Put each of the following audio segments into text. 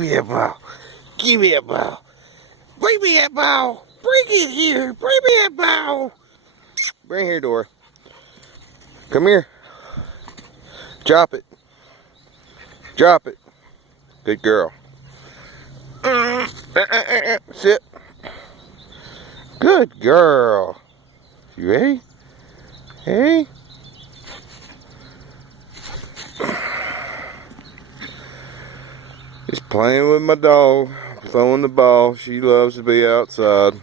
me that ball. Give me that ball. Bring me that ball. Bring it here. Bring me that ball. Bring here, Dora. Come here. Drop it. Drop it. Good girl. Sit. Good girl. You ready? Hey. Just playing with my dog, throwing the ball. She loves to be outside.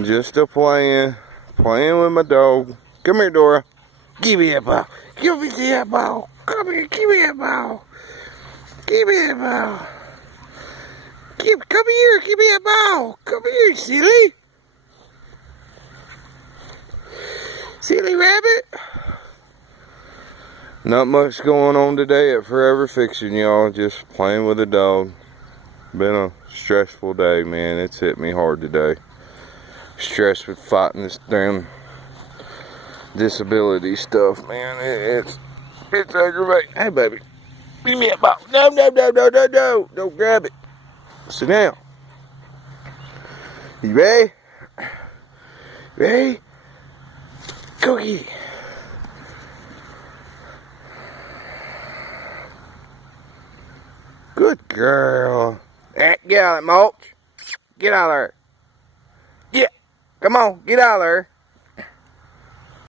Just a playing with my dog. Come here, Dora. Give me that ball. Give me that ball. Come here, give me that ball. Give me that ball. Come here, give me that ball. Come here, silly. Silly rabbit. Not much going on today at Forever Fixing, y'all. Just playing with a dog. Been a stressful day, man. It's hit me hard today. Stressed with fighting this damn disability stuff, man. It's aggravating. Hey, baby. Give me that ball. No. Don't grab it. Sit down. You ready? Ready? Cookie. Good girl. Get out of that mulch. Get out of there. Yeah. Come on, get out of there.